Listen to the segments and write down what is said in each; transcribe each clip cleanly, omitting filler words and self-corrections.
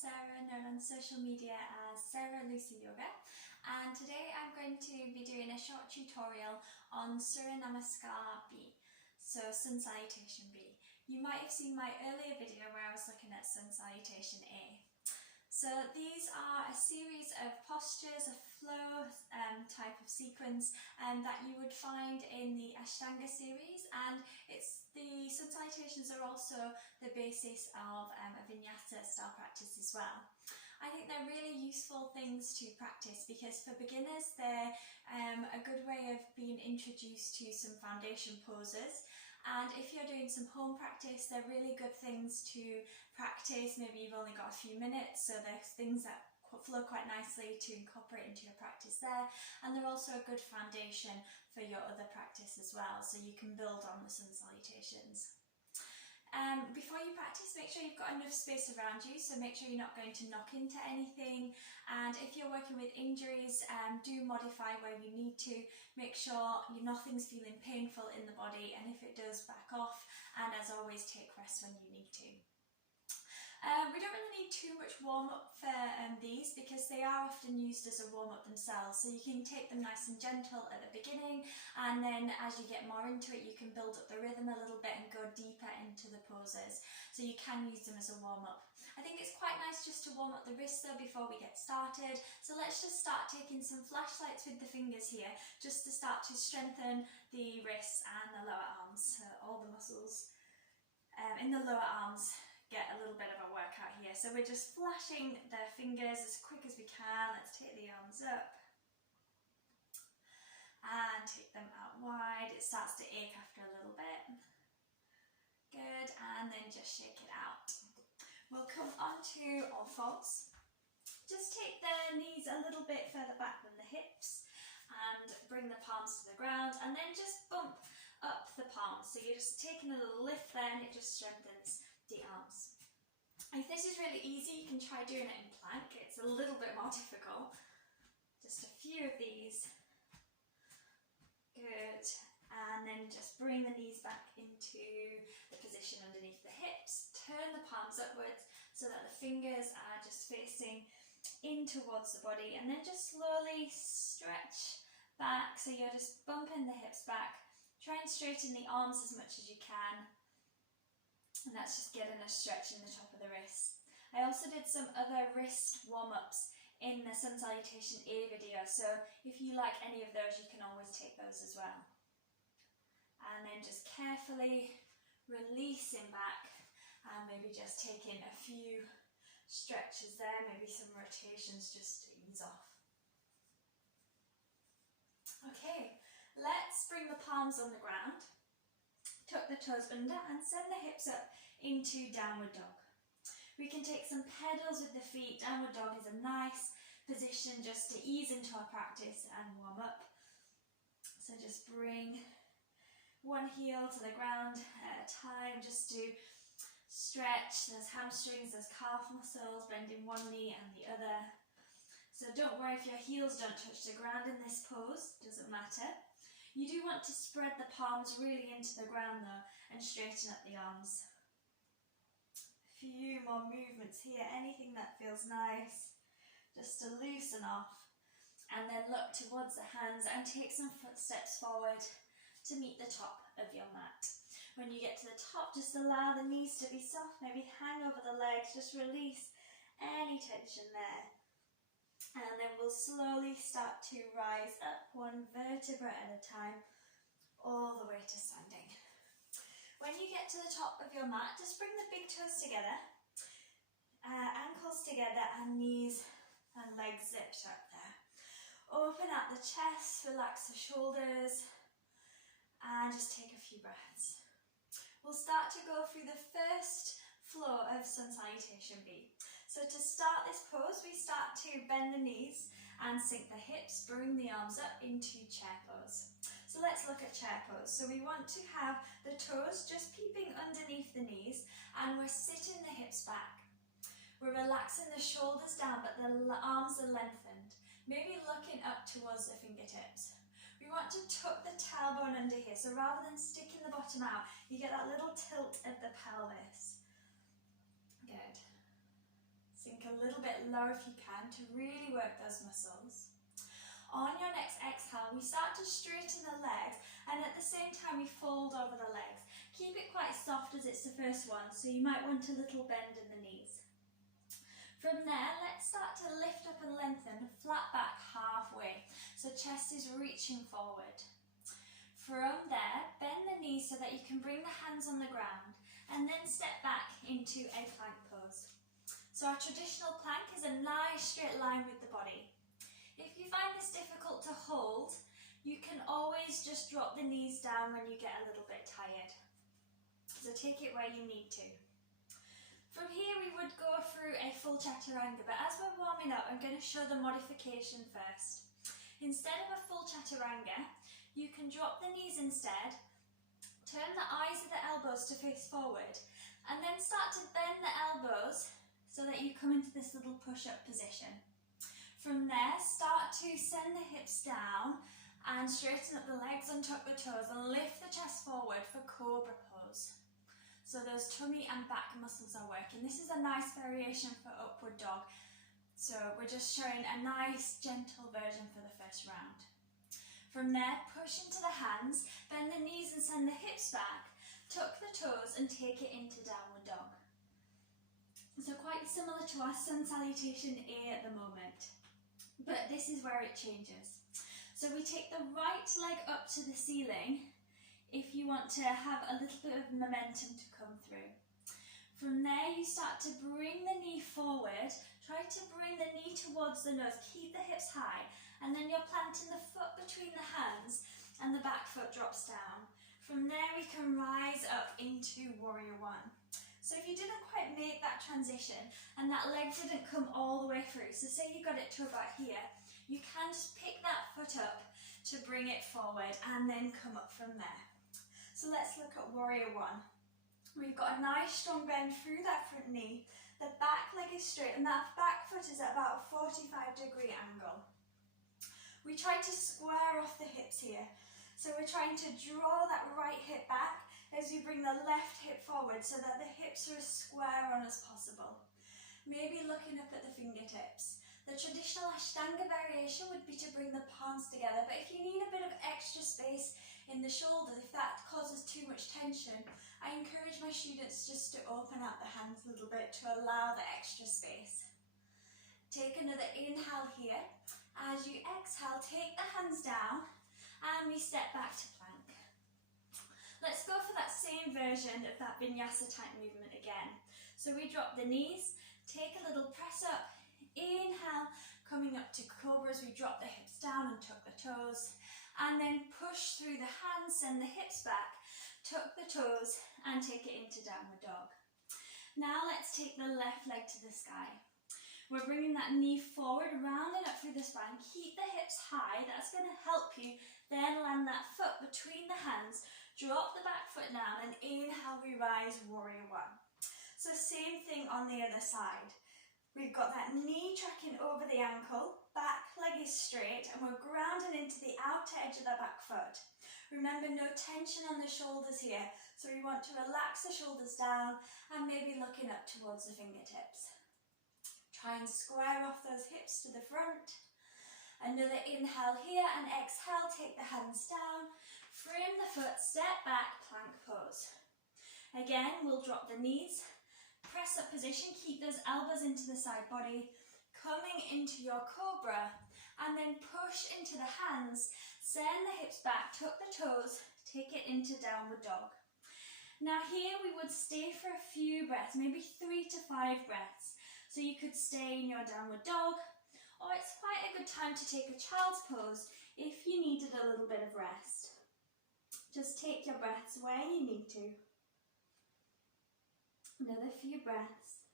Sarah, known on social media as Sarah Lucy Yoga, and today I'm going to be doing a short tutorial on Surya Namaskar B, so Sun Salutation B. You might have seen my earlier video where I was looking at Sun Salutation A. So these are a series of postures, a flow type of sequence that you would find in the Ashtanga series, and the Sun Salutations are also the basis of a Vinyasa style practice as well. I think they're really useful things to practice because for beginners they're a good way of being introduced to some foundation poses. And if you're doing some home practice, they're really good things to practice. Maybe you've only got a few minutes, so there's things that flow quite nicely to incorporate into your practice there. And they're also a good foundation for your other practice as well, so you can build on the Sun Salutations. Before you practice, make sure you've got enough space around you, so make sure you're not going to knock into anything, and if you're working with injuries, do modify where you need to. Make sure nothing's feeling painful in the body, and if it does, back off, and as always, take rest when you need to. We don't really need too much warm-up for these because they are often used as a warm-up themselves, so you can take them nice and gentle at the beginning, and then as you get more into it you can build up the rhythm a little bit and go deeper into the poses, so you can use them as a warm-up. I think it's quite nice just to warm up the wrists though before we get started, so let's just start taking some flashlights with the fingers here just to start to strengthen the wrists and the lower arms, so all the muscles in the lower arms get a little bit of a workout here. So we're just flashing the fingers as quick as we can. Let's take the arms up and take them out wide. It starts to ache after a little bit. Good, and then just shake it out. We'll come onto all fours. Just take the knees a little bit further back than the hips and bring the palms to the ground, and then just bump up the palms. So you're just taking a little lift there, and it just strengthens the arms. If this is really easy, you can try doing it in plank. It's a little bit more difficult. Just a few of these. Good. And then just bring the knees back into the position underneath the hips. Turn the palms upwards so that the fingers are just facing in towards the body, and then just slowly stretch back. So you're just bumping the hips back. Try and straighten the arms as much as you can. And that's just getting a stretch in the top of the wrist. I also did some other wrist warm-ups in the Sun Salutation A video, so if you like any of those, you can always take those as well. And then just carefully releasing back, and maybe just taking a few stretches there, maybe some rotations just to ease off. Okay, let's bring the palms on the ground. Tuck the toes under and send the hips up into downward dog. We can take some pedals with the feet. Downward dog is a nice position just to ease into our practice and warm up. So just bring one heel to the ground at a time, just to stretch those hamstrings, those calf muscles, bending one knee and the other. So don't worry if your heels don't touch the ground in this pose, doesn't matter. You do want to spread the palms really into the ground though, and straighten up the arms. A few more movements here, anything that feels nice, just to loosen off. And then look towards the hands and take some footsteps forward to meet the top of your mat. When you get to the top, just allow the knees to be soft, maybe hang over the legs, just release any tension there. And then we'll slowly start to rise up one vertebra at a time, all the way to standing. When you get to the top of your mat, just bring the big toes together, ankles together, and knees and legs zipped up there. Open out the chest, relax the shoulders, and just take a few breaths. We'll start to go through the first flow of Sun Salutation B. So to start this pose, we start to bend the knees and sink the hips, bring the arms up into chair pose. So let's look at chair pose. So we want to have the toes just peeping underneath the knees, and we're sitting the hips back. We're relaxing the shoulders down, but the arms are lengthened, maybe looking up towards the fingertips. We want to tuck the tailbone under here, so rather than sticking the bottom out, you get that little tilt of the pelvis. Good. Sink a little bit lower if you can to really work those muscles. On your next exhale, we start to straighten the legs, and at the same time we fold over the legs. Keep it quite soft as it's the first one, so you might want a little bend in the knees. From there, let's start to lift up and lengthen, flat back halfway, so chest is reaching forward. From there, bend the knees so that you can bring the hands on the ground, and then step back into a plank pose. So our traditional plank is a nice straight line with the body. If you find this difficult to hold, you can always just drop the knees down when you get a little bit tired. So take it where you need to. From here we would go through a full chaturanga, but as we're warming up, I'm going to show the modification first. Instead of a full chaturanga, you can drop the knees instead, turn the eyes of the elbows to face forward, and then start to bend the elbows so that you come into this little push-up position. From there, start to send the hips down and straighten up the legs and tuck the toes and lift the chest forward for cobra pose. So those tummy and back muscles are working. This is a nice variation for upward dog. So we're just showing a nice gentle version for the first round. From there, push into the hands, bend the knees and send the hips back, tuck the toes and take it into downward dog. So quite similar to our Sun Salutation A at the moment, but this is where it changes. So we take the right leg up to the ceiling if you want to have a little bit of momentum to come through. From there you start to bring the knee forward, try to bring the knee towards the nose, keep the hips high, and then you're planting the foot between the hands and the back foot drops down. From there we can rise up into warrior one. So if you didn't quite make that transition and that leg didn't come all the way through, so say you got it to about here, you can just pick that foot up to bring it forward and then come up from there. So let's look at warrior one. We've got a nice strong bend through that front knee, the back leg is straight and that back foot is at about a 45-degree angle. We try to square off the hips here. So we're trying to draw that right hip back as you bring the left hip forward so that the hips are as square on as possible. Maybe looking up at the fingertips. The traditional Ashtanga variation would be to bring the palms together, but if you need a bit of extra space in the shoulders, if that causes too much tension, I encourage my students just to open out the hands a little bit to allow the extra space. Take another inhale here. As you exhale, take the hands down and we step back to plank. Let's go for that same version of that vinyasa type movement again. So we drop the knees, take a little press up, inhale, coming up to cobra as we drop the hips down and tuck the toes, and then push through the hands, send the hips back, tuck the toes and take it into downward dog. Now let's take the left leg to the sky. We're bringing that knee forward, rounding up through the spine, keep the hips high, that's going to help you then land that foot between the hands, drop the back foot down and inhale, we rise, warrior one. So same thing on the other side. We've got that knee tracking over the ankle, back leg is straight and we're grounding into the outer edge of the back foot. Remember, no tension on the shoulders here, so we want to relax the shoulders down and maybe looking up towards the fingertips. Try and square off those hips to the front. Another inhale here and exhale, take the hands down, frame the foot, step back, plank pose. Again, we'll drop the knees, press up position, keep those elbows into the side body, coming into your cobra, and then push into the hands, send the hips back, tuck the toes, take it into downward dog. Now here we would stay for a few breaths, maybe 3 to 5 breaths. So you could stay in your downward dog, or it's quite a good time to take a child's pose if you needed a little bit of rest. Just take your breaths where you need to. Another few breaths.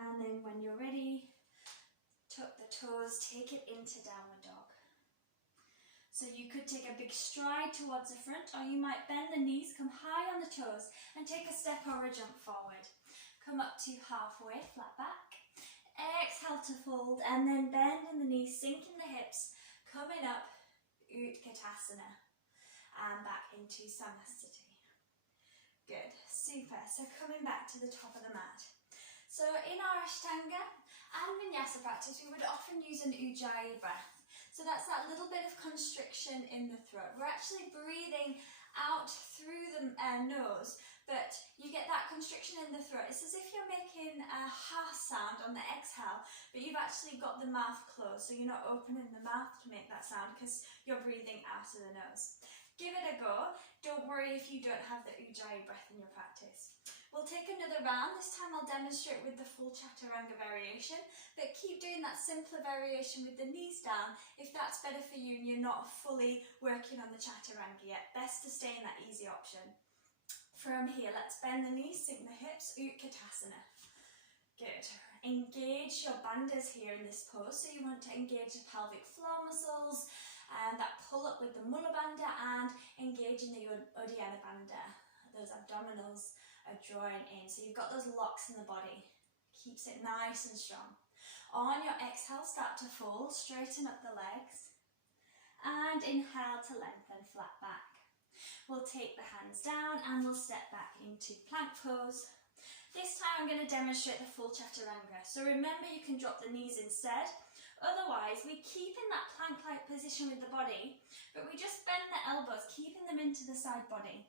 And then when you're ready, tuck the toes, take it into downward dog. So you could take a big stride towards the front, or you might bend the knees, come high on the toes and take a step or a jump forward. Come up to halfway, flat back. Exhale to fold and then bend in the knees, sinking the hips, coming up, Utkatasana, and back into Samasthiti. Good, super. So coming back to the top of the mat. So in our Ashtanga and Vinyasa practice, we would often use an Ujjayi breath. So that's that little bit of constriction in the throat. We're actually breathing out through the nose, but you get that constriction in the throat. It's as if you're making a ha sound on the exhale, but you've actually got the mouth closed, so you're not opening the mouth to make that sound because you're breathing out of the nose. Give it a go. Don't worry if you don't have the Ujjayi breath in your practice. We'll take another round. This time I'll demonstrate with the full Chaturanga variation, but keep doing that simpler variation with the knees down if that's better for you and you're not fully working on the Chaturanga yet. Best to stay in that easy option. From here, let's bend the knees, sink the hips, Utkatasana. Good. Engage your bandhas here in this pose, so you want to engage the pelvic floor muscles, and that pull up with the Mula Bandha, and engage in the Uddiyana Bandha. Those abdominals are drawing in, so you've got those locks in the body. Keeps it nice and strong. On your exhale, start to fold, straighten up the legs, and inhale to lengthen, flat back. We'll take the hands down and we'll step back into plank pose. This time I'm going to demonstrate the full Chaturanga, so remember you can drop the knees instead. Otherwise, we keep in that plank-like position with the body, but we just bend the elbows, keeping them into the side body.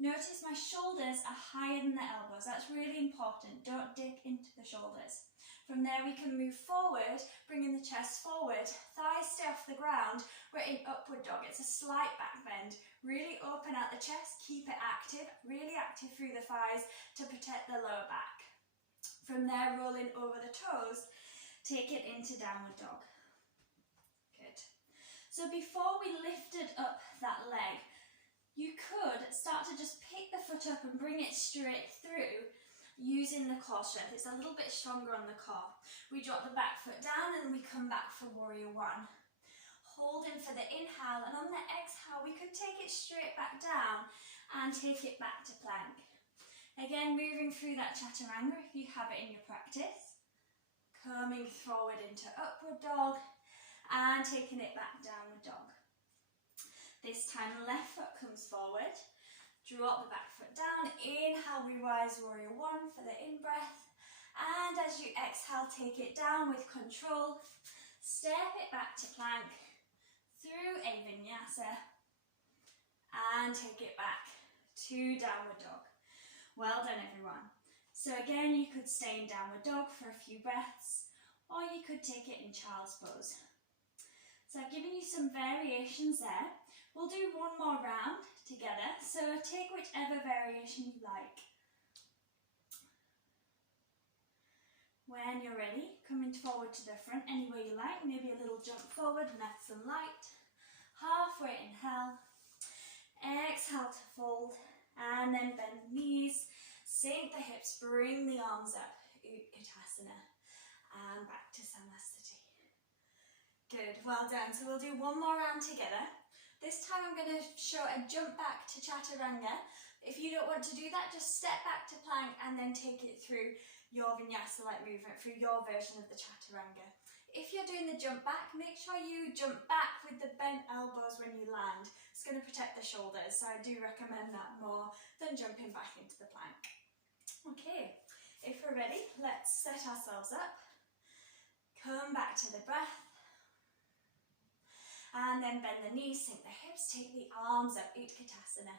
Notice my shoulders are higher than the elbows. That's really important. Don't dig into the shoulders. From there we can move forward, bringing the chest forward. Thighs stay off the ground. We're in upward dog. It's a slight back bend. Really open out the chest. Keep it active. Really active through the thighs to protect the lower back. From there, rolling over the toes. Take it into downward dog. Good. So before we lifted up that leg, you could start to just pick the foot up and bring it straight through using the core strength. It's a little bit stronger on the core. We drop the back foot down and we come back for warrior one. Holding for the inhale, and on the exhale we could take it straight back down and take it back to plank. Again, moving through that Chaturanga if you have it in your practice. Coming forward into upward dog and taking it back downward dog. This time left foot comes forward, drop the back foot down, inhale we rise warrior one for the in-breath, and as you exhale take it down with control, step it back to plank, through a vinyasa, and take it back to downward dog. Well done everyone. So again, you could stay in downward dog for a few breaths, or you could take it in child's pose. So I've given you some variations there. We'll do one more round together, so take whichever variation you like. When you're ready, coming forward to the front any way you like, maybe a little jump forward, nice and light. Halfway inhale, exhale to fold, and then bend the knees, sink the hips, bring the arms up, Utkatasana, and back to Samasthiti. Good, well done. So we'll do one more round together. This time I'm going to show a jump back to Chaturanga. If you don't want to do that, just step back to plank and then take it through your vinyasa-like movement, through your version of the Chaturanga. If you're doing the jump back, make sure you jump back with the bent elbows when you land. It's going to protect the shoulders, so I do recommend that more than jumping back into the plank. Okay, if we're ready, let's set ourselves up. Come back to the breath. And then bend the knees, sink the hips, take the arms up, Utkatasana.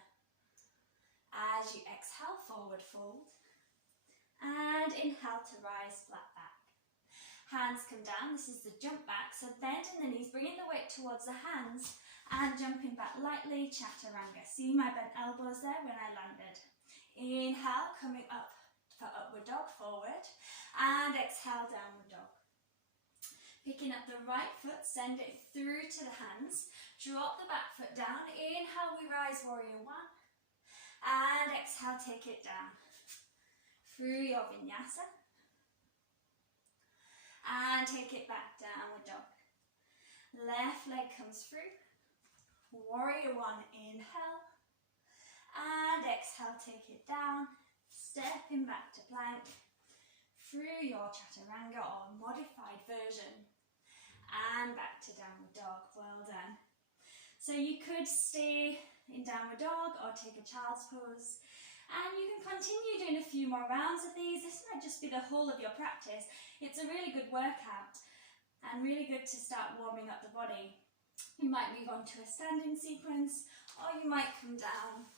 As you exhale, forward fold. And inhale to rise, flat back. Hands come down, this is the jump back. So bending the knees, bringing the weight towards the hands and jumping back lightly, Chaturanga. See my bent elbows there when I landed. Inhale, coming up for upward dog, forward. And exhale, downward dog. Picking up the right foot, send it through to the hands. Drop the back foot down. Inhale, we rise, warrior one. And exhale, take it down. Through your vinyasa. And take it back, downward dog. Left leg comes through. Warrior one, inhale. And exhale, take it down. Stepping back to plank. Through your Chaturanga or modified version. And back to downward dog. Well done. So you could stay in downward dog or take a child's pose. And you can continue doing a few more rounds of these. This might just be the whole of your practice. It's a really good workout and really good to start warming up the body. You might move on to a standing sequence, or you might come down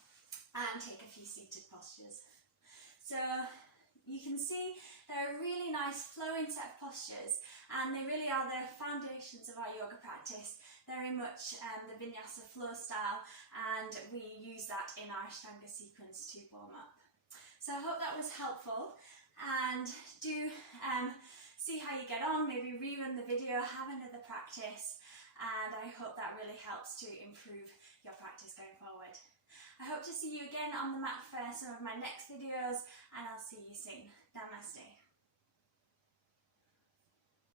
and take a few seated postures. So you can see they're a really nice flowing set of postures, and they really are the foundations of our yoga practice. Very much the vinyasa flow style, and we use that in our Ashtanga sequence to warm up. So I hope that was helpful, and do see how you get on, maybe rerun the video, have another practice, and I hope that really helps to improve your practice going forward. I hope to see you again on the mat for some of my next videos, and I'll see you soon. Namaste.